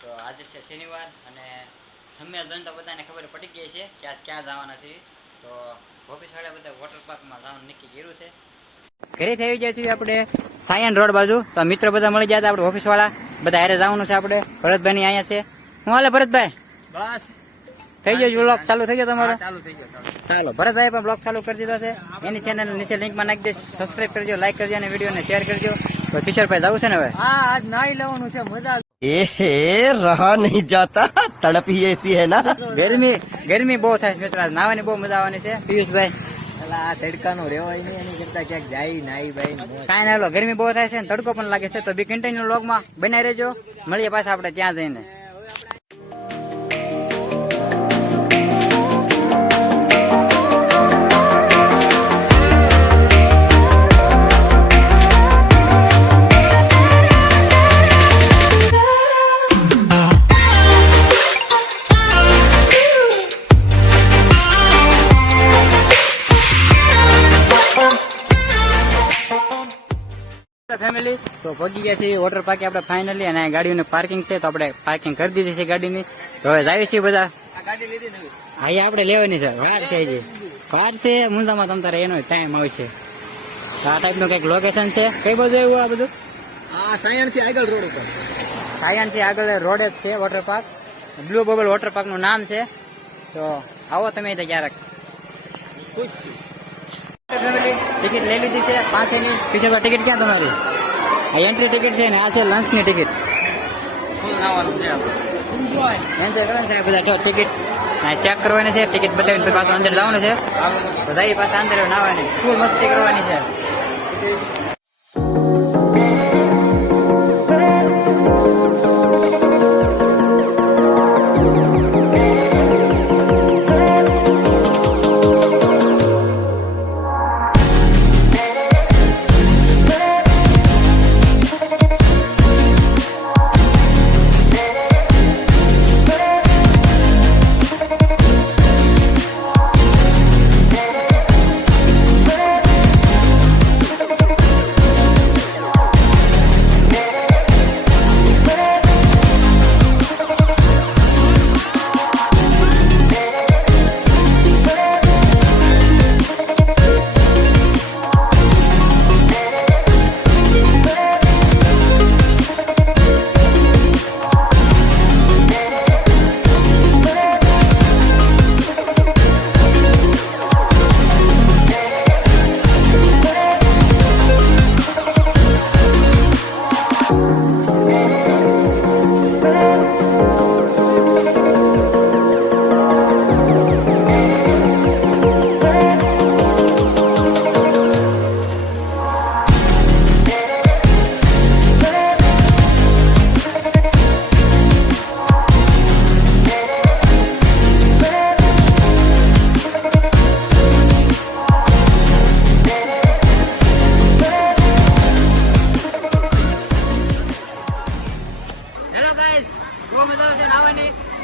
તો આજે છે શનિવાર અને અમે જોઈને તો બધાને ખબર પડી ગઈ છે કે આજ ક્યાં જવાના છે. તો ઓફિસ વાળા બધા વોટર પાર્કમાં જવાનું નક્કી કર્યું છે. ઘરે થઈ જાય છે આપણે સાયન રોડ બાજુ. તો મિત્રો બધા મળી ગયા હતા આપણે ઓફિસ વાળા બધા હારે જવાનું છે. આપણે ભરતભાઈ ની અહીંયા છે. હું હાલે ભરતભાઈ? બસ થઈ ગયો બ્લોગ ચાલુ થઈ ગયો તમારો? ચાલુ થઈ ગયો. ચાલો ભરતભાઈ પણ બ્લોગ ચાલુ કરી દીધો છે. એની ચેનલ નીચે લિંકમાં નાખી દે. સબસ્ક્રાઇબ કરજો, લાઈક કરજો અને વિડીયોને શેર કરજો. તો કિશોરભાઈ જવું છે ને હવે? હા આજ નાઈ લેવાનું છે. મજા एहे रहा नहीं जाता तड़प ही ऐसी है ना। ગરમી બહુ થાય છે મિત્રો. આજ નાવાની બહુ મજા આવવાની છે. પિયુષભાઈ આ તડકાનું રેવાય નહીં એની કરતા ક્યાંક જાય નાઈ ભાઈ. કાંઈ ના, ગરમી બહુ થાય છે ને તડકો પણ લાગે છે. તો બી કન્ટિન્યુ વ્લોગમાં બનાવી રહેજો. મળીએ પાછા આપણે ત્યાં જઈને. ફેમિલી તો પહોંચી ગયા છીએ વોટર પાર્ક આપણે ફાઇનલી. અને ગાડીઓની પાર્કિંગ છે તો આપણે પાર્કિંગ કરી દીધી છે ગાડીની. તો હવે જઈએ છીએ બધા. ગાડી લીધી નવી. હા એ આપણે લેવાની છે. વાર છે હજી વાર છે. મુંદામાં તમ તારે એનો ટાઈમ આવશે. તો આ ટાઈપનું કંઈક લોકેશન છે. કઈ બાજુ એવું આ બધું? આ સાયણ થી આગળ રોડ ઉપર. સાયનથી આગળ રોડ જ છે water park. Blue bubble water park નું નામ છે. તો આવો તમે તો ક્યારેક. ખુશ છું. ફેમિલી ટિકિટ લઈ લીધી છે 5 ની. કિશોર ટિકિટ ક્યાં તમારી? આ એન્ટ્રી ટિકિટ છે ને આ છે લંચ ની ટિકિટ. ફૂલ નાવાનું છે આપણે. એન્જોય. એન્જોય કરવાનું છે બધા. ટિકિટ ચેક કરવાની છે. ટિકિટ બતાવીને પાછું અંદર જવાનું છે. બધા પાછા અંદર નાવાની ફૂલ મસ્તી કરવાની છે.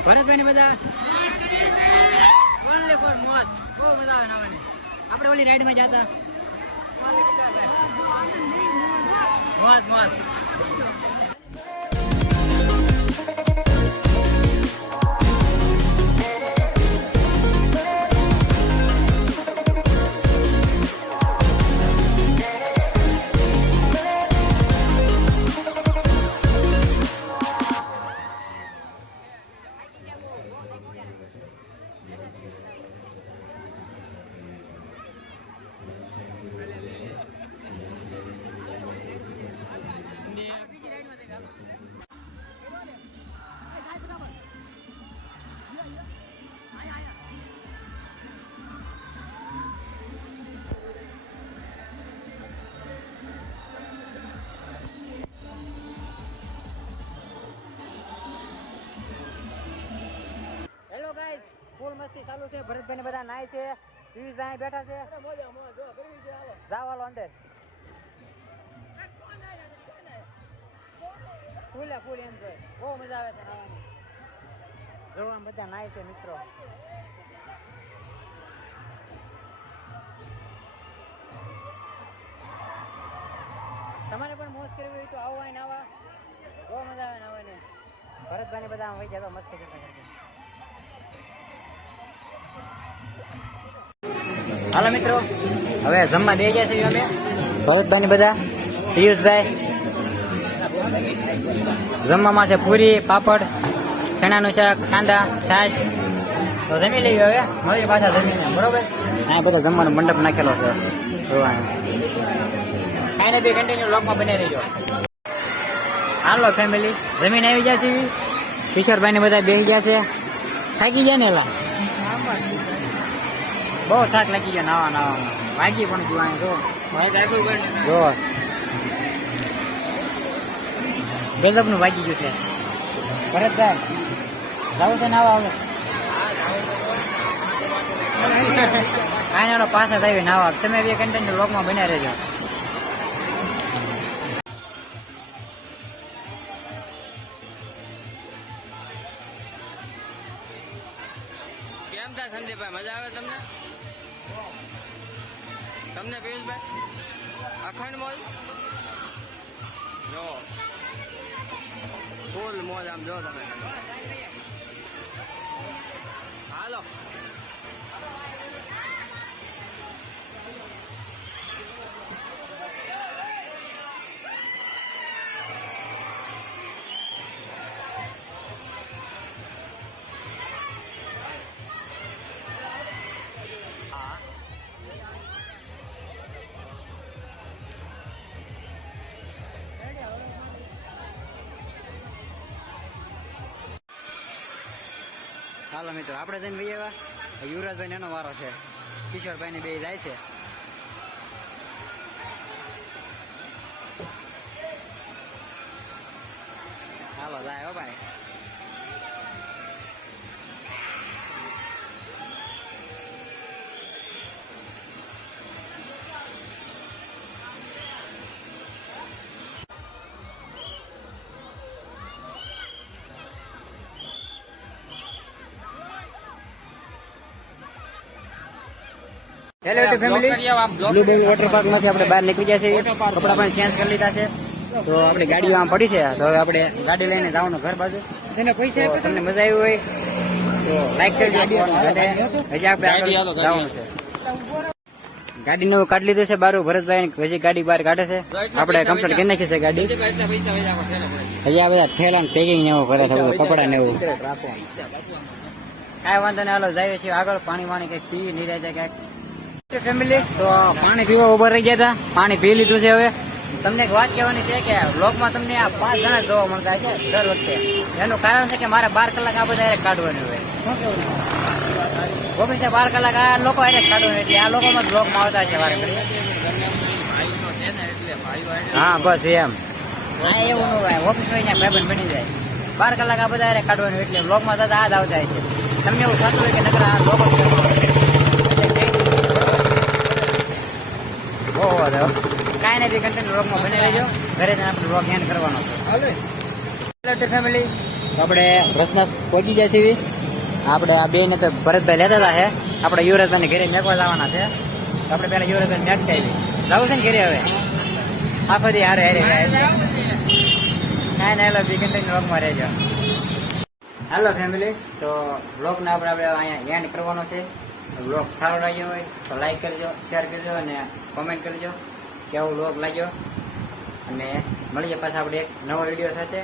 ભરતભાઈ ની બધા ઓનલી ફોર મોજ. બહુ મજા આવે નાવાની. આપણે ઓલી રાઈડ માં જતા મોજ મોજ. ફૂલ મસ્તી ચાલુ છે. ભરતભાઈ ને બધા નાય છે. પિયુષ અહીં બેઠા છે. જાવ હાલો અંદર. ફૂલે ફૂલ એન્જોય. બહુ મજા આવે છે નાવાની. જોવા બધા નાય છે મિત્રો. તમારે પણ મોજ કરવી હોય તો આવો આવીને આવા. બહુ મજા આવે નાવાની. ભરતભાઈ બધા આમ વહી જાય તો મસ્તી કરતા કરતા. હાલો મિત્રો, હવે જમવા બે ગયા છે અમે ભરતભાઈ બધા, પિયુષભાઈ. જમવામાં છે પૂરી, પાપડ, ચણાનું શાક, કાંદા, છાશ. તો જમી લઈએ હવે, મળીએ પાછા જમીને, બરોબર. આ બધો જમવાનો મંડપ નાખેલો છે. ખાઈને બી કન્ટિન્યુ બ્લોગમાં બની રહીજો. હાલો ફેમિલી, જમીન આવી ગયા છે. કિશોરભાઈ ને બધા બેસી ગયા છે. થાકી ગયા ને એલા, બહુ થાક લાગી ગયો નાવામાં. વાગી પણ જોવાનું જો ગજબનું વાગી ગયું છે. ભરતભાઈ જાવું છે નાવા હવે? કાંઈ પાછા જ આવી નાવા. તમે બી કન્ટેન્ટ બ્લોગમાં બન્યા રહેજો. કેમ થાય સંદીપભાઈ, મજા આવે તમને? તમને પિયુષભાઈ અખંડ મોજ જો ફૂલ મોજ આમ જો તમે. હાલો હાલો મિત્રો, આપણે જઈને ભાઈ એવા યુવરાજભાઈ એનો વારો છે. કિશોરભાઈ ને બે જાય છે. હાલો જાય હો ભાઈ. Hello family, blueberry water park માંથી આપણે બહાર નીકળી ગયા છે. કપડા પણ ચેન્જ કરી લીધા છે. તો આપણી ગાડીઓ આમ પડી છે. તો હવે આપણે ગાડી લઈને જવાનું ઘર બાજુ. પૈસા તમને મજા આવી હોય તો લાઈક કરજો. હજી આપણે જવાનું છે. ગાડી નું કાઢી લીધું છે બારું. ભરતભાઈ હજી ગાડી બહાર કાઢે છે. આપણે કમ્પ્લીટ કરી નાખી છે ગાડી. હજી આ બધા થેલા પેકિંગ ને એવું કરે છે, કપડા ને એવું. કાંઈ વાંધો નહીં, હાલો જાય છે આગળ. પાણી વાણી કઈક પી નહીં રહે છે કઈક. ફેમિલી તો પાણી પીવા ઉભા રહી ગયા હતા. પાણી પી લીધું છે. હવે તમને એક વાત કહેવાની છે કે બ્લોગમાં તમને આ 5 જણા જોવા મળતા છે દર વખતે. એનું કારણ છે કે મારે 12 કલાક આ બધા કાઢવાનું હોય. ઓફિસે 12 કલાક આ લોકો કાઢવાનું, એટલે આ લોકોમાં બ્લોગમાં આવતા છે વારે ઘડીએ. હા બસ એમ. હા એવું ન હોય, ઓફિસ હોય ત્યાં ભાઈબંધ બની જાય. 12 કલાક આ બધા કાઢવાનું, એટલે બ્લોગમાં દાદા આ જ આવતા છે. તમને એવું થતું હોય કે નકર આ લોકો કાંઈ નથી, કન્ટેન્ટ બ્લોગમાં બની રહેજો. ઘરે જઈને આપણે બ્લોગ એન્ડ કરવાનો છે. ફેમિલી આપણે રસના પહોંચી જાય છે. આપણે આ બે ને તો ભરતભાઈ લેતા હતા છે. આપણે યુવરાજભાઈને ઘરે મેકવા લાવવાના છે. આપણે પેલા યુવરાજભાઈ મેક આવી જવું છે ને ઘરે. હવે આખો દી હારે હારે કાંઈ ના, હેલો બી કન્ટેન્ટ બ્લોગમાં રહેજો. હેલો ફેમિલી, તો બ્લોગને આપણે અહીંયા એન્ડ કરવાનો છે. બ્લોગ સારો લાગ્યો હોય તો લાઈક કરજો, શેર કરજો અને કોમેન્ટ કરજો કેવો બ્લોગ લાગ્યો. અને મળીએ પાછા આપણે એક નવો વિડીયો સાથે.